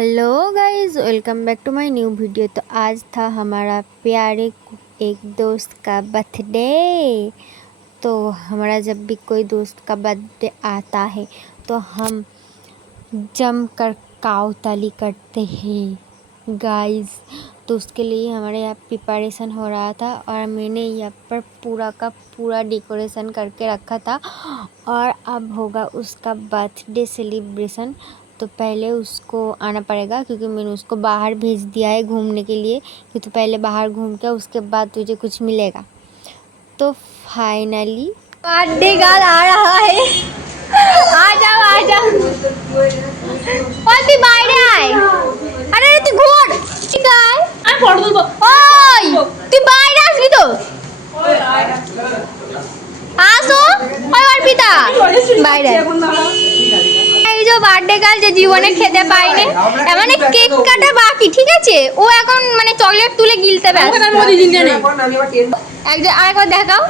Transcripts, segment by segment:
Hello guys, welcome back to my new video. तो आज था हमारा प्यारे एक दोस्त का बर्थडे। तो हमारा जब भी कोई दोस्त का बर्थडे आता है तो हम जम कर काउताली करते हैं गाइस। तो उसके लिए हमारे यहाँ प्रिपरेशन हो रहा था और मैंने यहाँ पर पूरा का पूरा डेकोरेशन करके रखा था और अब होगा उसका बर्थडे सेलिब्रेशन। तो पहले उसको आना पड़ेगा क्योंकि मैंने उसको बाहर भेज दिया है घूमने के लिए कि तो पहले बाहर घूम के उसके बाद तुझे कुछ मिलेगा। तो फाइनली बर्थडे गर्ल आ रहा है। आ जाओ आ जाओ, তুই বাইরে আয়। আরে তুই ঘোর, ঠিক আছে আমি ফটো তুলবো। ওই তুই বাইরে আসবি তো, আসো। ওই অর্পিতা বাইরে। এই যে বার্থডে গার্ল যে জীবনে খেতে পাইনি, মানে কেক কাটা বাকি, ঠিক আছে। ও এখন মানে চকলেট তুলে গিলতে ব্যস্ত। আরেকবার দেখাও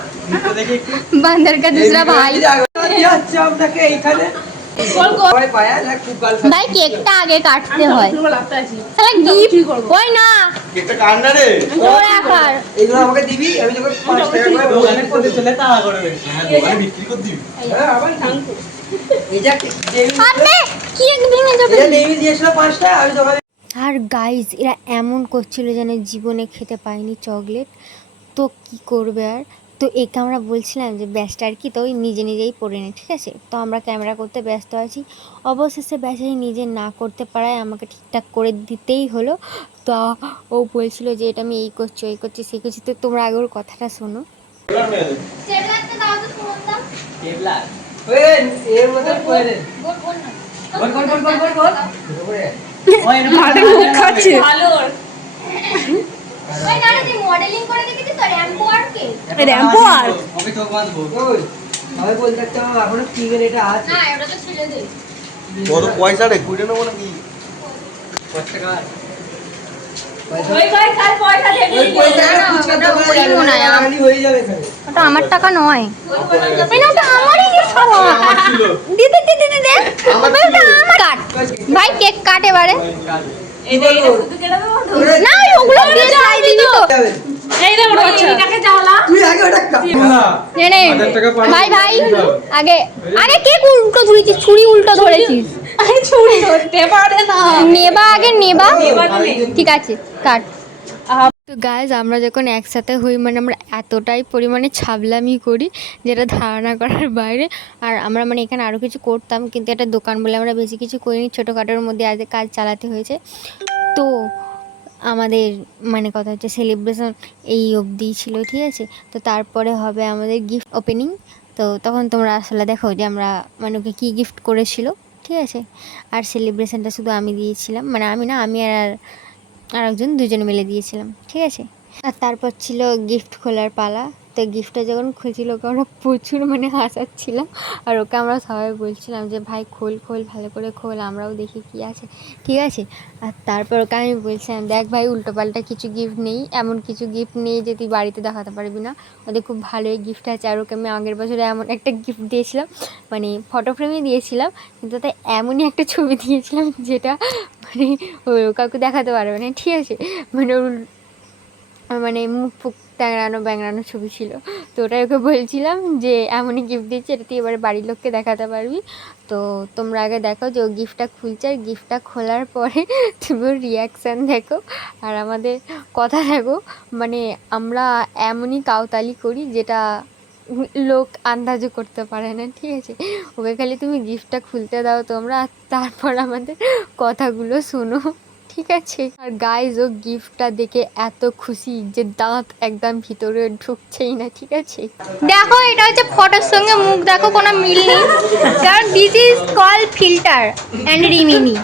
বান্দর কা दूसरा ভাই। ভাই কেকটা আগে কাটতে হয়, তাহলে গিফট কই না। কেকটা কাট না রে, ওরে আকার এগুলো আমাকে দিবি, আমি যখন 5 টাকা করে দোকানে করতে চলে তা করে হ্যাঁ দোকানে বিক্রি করে দিবি। হ্যাঁ আবার থ্যাঙ্ক ইউ। এই যে আপনি কেক ভেঙে যাবে, এটা নেই দিয়েছিল 5 টাকা আমি দোকানে। আর গাইস এরা এমন করছিল যেন জীবনে খেতে পায়নি চকলেট। তো কি করবে আর। তো একে আমরা বলছিলাম যে ব্যস্ত আর কি, তো ওই নিজে নিজেই পড়ে নে, ঠিক আছে। তো আমরা ক্যামেরা করতে ব্যস্ত আছি, অবশেষে বেচারি নিজে না করতে পারায় আমাকে ঠিকঠাক করে দিতেই হলো। তো ও বলছিল যে এটা আমি এই করছি ওই করছি সেই করছি। তো তোমরা আগে ওর কথাটা শোনো। মডেলিং করে দেখেছি তো র‍্যাম্পো আর কে র‍্যাম্পো আর ওকে চোখ বাঁধবো। ওই আমি বল দেখতে হবে এখনো কি এর এটা আছে না, এটা তো ছেড়ে দে। কত পয়সা রে কুইডে নেব নাকি 5 টাকা। ওই ভাই স্যার পয়সা দে, ওই পয়সা ফুচকা দোকানে না আনি হয়ে যাবে এখানে। ওটা আমার টাকা নয়, এটা আমারই সব দিতে দিতে দে। আমার কাট ভাই, কেক কাট এবারে। এই যে এটা শুধু কেটে দেব না, ওগুলো দিয়ে খাই দিবি তো। এই রে বড় বাচ্চা, এটাকে জ্বালা তুই আগে ওটা কাট না। নে ভাই ভাই আগে আগে কেক উল্টো ধরেছিস, ছুরি উল্টো ধরেছিস। আরে ছুরি ধরতে পারে না, নেবা আগে নেবা, ঠিক আছে কাট। তো গাইজ আমরা যখন একসাথে হই মানে আমরা এতটাই পরিমাণে ছাবলামি করি যেটা ধারণা করার বাইরে। আর আমরা মানে এখানে আরও কিছু করতাম কিন্তু এটা দোকান বলে আমরা বেশি কিছু করিনি, ছোটোখাটোর মধ্যে আজ কাজ চালাতে হয়েছে। তো আমাদের মানে কথা হচ্ছে সেলিব্রেশন এই অবধি ছিল, ঠিক আছে। তো তারপরে হবে আমাদের গিফট ওপেনিং। তো তখন তোমরা আসলে দেখো যে আমরা মানে ওকে কী গিফট করেছিল, ঠিক আছে। আর সেলিব্রেশনটা শুধু আমি দিয়েছিলাম, মানে আমি না, আমি আর একজন দুজন মিলে দিয়েছিলাম, ঠিক আছে। আর তারপর ছিল গিফট খোলার পালা। তো গিফটটা যখন খুলছিল ওকে আমরা প্রচুর মানে হাসাচ্ছিলাম আর ওকে আমরা সবাই বলছিলাম যে ভাই খোল খোল ভালো করে খোল, আমরাও দেখি কী আছে, ঠিক আছে। আর তারপর ওকে আমি বলছিলাম দেখ ভাই উল্টোপাল্টা কিছু গিফট নেই, এমন কিছু গিফট নেই যে তুই বাড়িতে দেখাতে পারবি না, ওদের খুব ভালোই গিফট আছে। আর ওকে আমি আগের বছরে এমন একটা গিফট দিয়েছিলাম, মানে ফটো ফ্রেমই দিয়েছিলাম কিন্তু তাই এমনই একটা ছবি দিয়েছিলাম যেটা মানে ও কাউকে দেখাতে পারবে না, ঠিক আছে। মানে ওর মানে মুখ ফুক ট্যাংরানো ব্যাংরানো ছবি ছিল। তো ওটাই ওকে বলছিলাম যে এমনই গিফট দিচ্ছে, এটা তুই এবারে বাড়ির লোককে দেখাতে পারবি। তো তোমরা আগে দেখো যে ও গিফটটা খুলছে, আর গিফটটা খোলার পরে তুমি ওর রিয়াকশান দেখো আর আমাদের কথা দেখো। মানে আমরা এমনই কাউতালি করি যেটা লোক আন্দাজও করতে পারে না, ঠিক আছে। ওকে খালি তুমি গিফটটা খুলতে দাও তোমরা, আর তারপর আমাদের কথাগুলো শোনো, ঠিক আছে। আর গাইজ ও গিফটটা দেখে এত খুশি যে দাঁত একদম ভিতরে ঢুকছেই না, ঠিক আছে। দেখো এটা হচ্ছে ফটোর সঙ্গে মুখ দেখো কোনো মিল নেই, কারণ this is call filter and Remini.